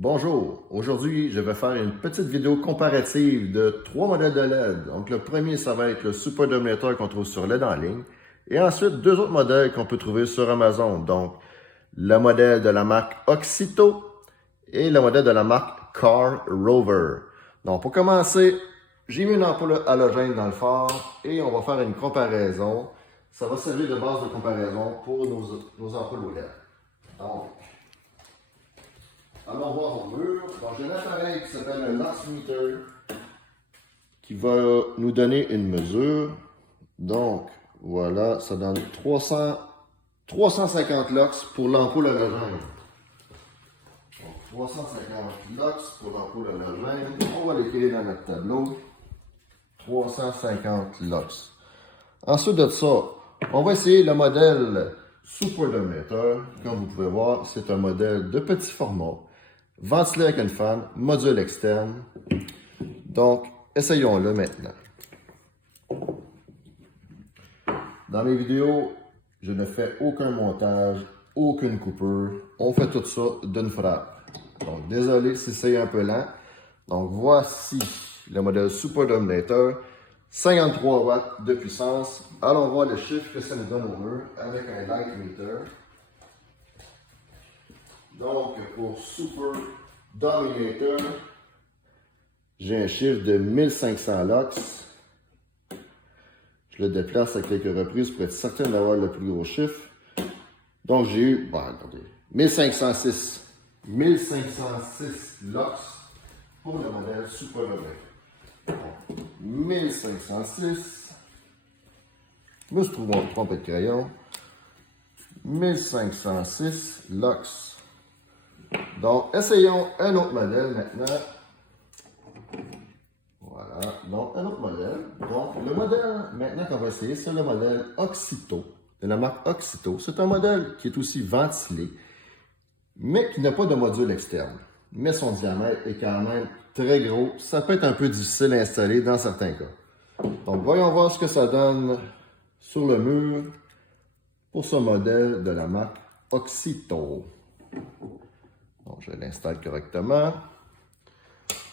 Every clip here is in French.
Bonjour, aujourd'hui je vais faire une petite vidéo comparative de trois modèles de LED. Donc le premier ça va être le Super Dominator qu'on trouve sur LED en ligne et ensuite deux autres modèles qu'on peut trouver sur Amazon. Donc le modèle de la marque Oxito et le modèle de la marque Car Rover. Donc pour commencer, j'ai mis une ampoule halogène dans le phare et on va faire une comparaison. Ça va servir de base de comparaison pour nos ampoules au LED. Donc, allons voir au mur. Donc, j'ai un appareil qui s'appelle un Luxmeter qui va nous donner une mesure. Donc, voilà, ça donne 350 lux pour l'ampoule halogène. Donc, 350 lux pour l'ampoule halogène. On va l'écrire dans notre tableau. 350 lux. Ensuite de ça, on va essayer le modèle Super Dominator. Comme vous pouvez voir, c'est un modèle de petit format. Ventilé avec une fan, module externe. Donc, essayons-le maintenant. Dans mes vidéos, je ne fais aucun montage, aucune coupure. On fait tout ça d'une frappe. Donc, désolé si c'est un peu lent. Donc, voici le modèle Super Dominator. 53 watts de puissance. Allons voir le chiffre que ça nous donne au mur avec un light meter. Donc, pour Super Dominator, j'ai un chiffre de 1500 lux. Je le déplace à quelques reprises pour être certain d'avoir le plus gros chiffre. Donc, j'ai eu, attendez, 1506 lux pour le modèle Super Dominator. 1506. Je me suis trompé de crayon. 1506 lux. Donc, essayons un autre modèle maintenant. Voilà, donc un autre modèle. Donc, le modèle maintenant qu'on va essayer, c'est le modèle Oxito, de la marque Oxito. C'est un modèle qui est aussi ventilé, mais qui n'a pas de module externe. Mais son diamètre est quand même très gros. Ça peut être un peu difficile à installer dans certains cas. Donc, voyons voir ce que ça donne sur le mur pour ce modèle de la marque Oxito. Donc, je l'installe correctement.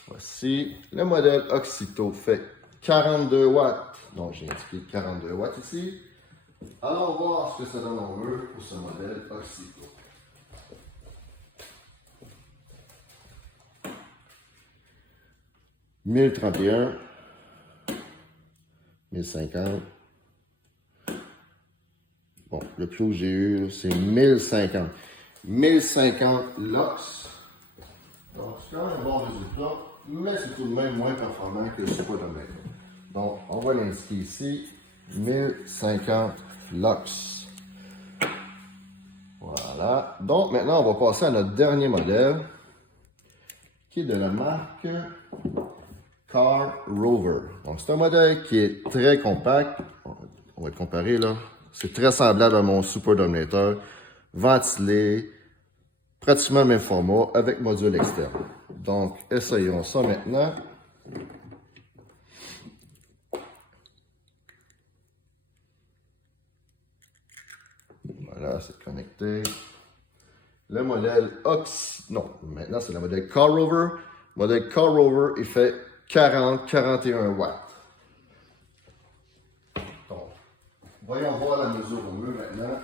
Voici, le modèle Oxito fait 42 watts. Donc, j'ai indiqué 42 watts ici. Allons voir ce que ça donne au mur pour ce modèle Oxito. « 1031, 1050. Bon, le plus haut que j'ai eu, c'est 1050. 1050 lux. Donc, c'est quand même un bon résultat, mais c'est tout de même moins performant que le Super Dominator. Donc, on va l'indiquer ici, 1050 lux. Voilà. Donc, maintenant, on va passer à notre dernier modèle, qui est de la marque Car Rover. Donc, c'est un modèle qui est très compact. On va le comparer, là. C'est très semblable à mon Super Dominator, ventilé, pratiquement le même format, avec module externe. Donc, essayons ça maintenant. Voilà, c'est connecté. Le modèle maintenant c'est le modèle Car Rover. Le modèle Car Rover, il fait 41 watts. Donc, voyons voir la mesure au mur maintenant.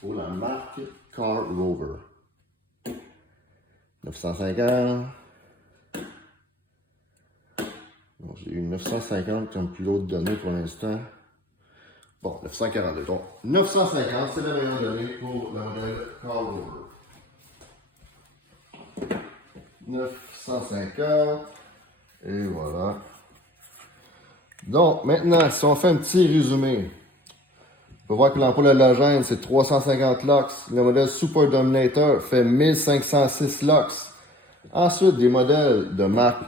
Pour la marque Car Rover. 950. Bon, j'ai eu 950 comme plus haute donnée pour l'instant. Bon, 942. Donc, 950, c'est la meilleure donnée pour le modèle Car Rover. 950. Et voilà. Donc, maintenant, si on fait un petit résumé, on peut voir que l'ampoule halogène, c'est 350 lux. Le modèle Super Dominator fait 1506 lux. Ensuite, des modèles de marque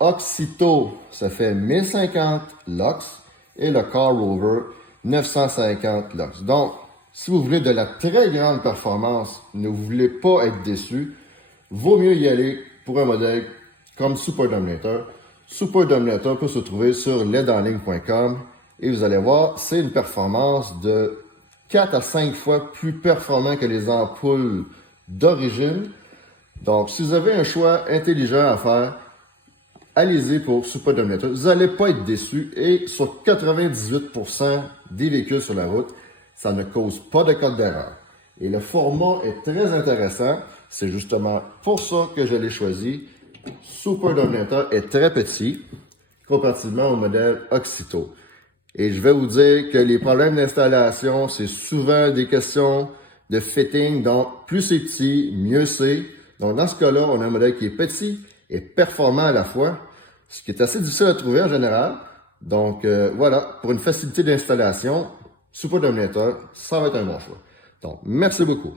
Oxito, ça fait 1050 lux. Et le Car Rover, 950 lux. Donc, si vous voulez de la très grande performance, ne voulez pas être déçu, vaut mieux y aller pour un modèle comme Super Dominator. Super Dominator peut se trouver sur ledanligne.com. Et vous allez voir, c'est une performance de 4 à 5 fois plus performant que les ampoules d'origine. Donc, si vous avez un choix intelligent à faire, allez-y pour Super Dominator. Vous n'allez pas être déçus et sur 98% des véhicules sur la route, ça ne cause pas de code d'erreur. Et le format est très intéressant. C'est justement pour ça que je l'ai choisi. Super Dominator est très petit, comparativement au modèle Oxito. Et je vais vous dire que les problèmes d'installation, c'est souvent des questions de fitting. Donc, plus c'est petit, mieux c'est. Donc, dans ce cas-là, on a un modèle qui est petit et performant à la fois, ce qui est assez difficile à trouver en général. Donc, voilà, pour une facilité d'installation, Super Dominator, ça va être un bon choix. Donc, merci beaucoup.